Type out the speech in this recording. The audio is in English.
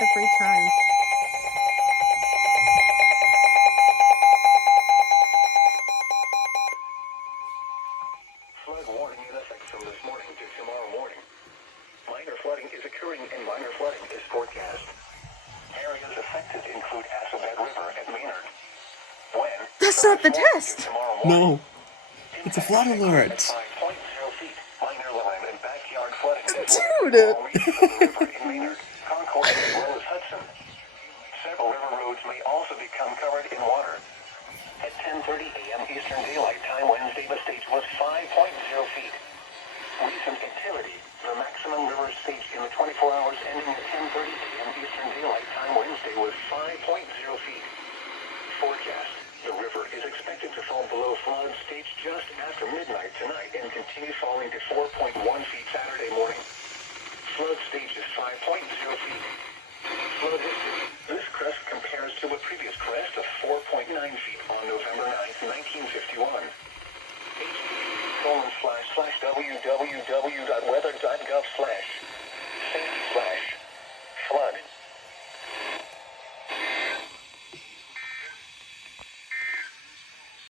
every time. Flood warning in effect from this morning to tomorrow morning. Minor flooding is occurring and minor flooding is forecast. Areas affected include Assabet River at Maynard. When? That's not the test. No. It's a flood alert. 5.0 feet. Minor line and backyard flooding is Dude. all regions of the river in Maynard, Concord, as well as Hudson. Several river roads may also become covered in water. At 10:30 a.m. Eastern Daylight Time Wednesday, the stage was 5.0 feet. Recent activity, the maximum river stage in the 24 hours ending at 10:30 a.m. Eastern Daylight Time Wednesday was 5.0 feet. Forecast, the river is expected to fall below flood stage just after midnight tonight and continue falling to 4.1 feet Saturday morning. Flood stage is 5.0 feet. Flood history. This crest compares to a previous crest of 4.9 feet on November 9th, 1951. http://www.weather.gov/flood.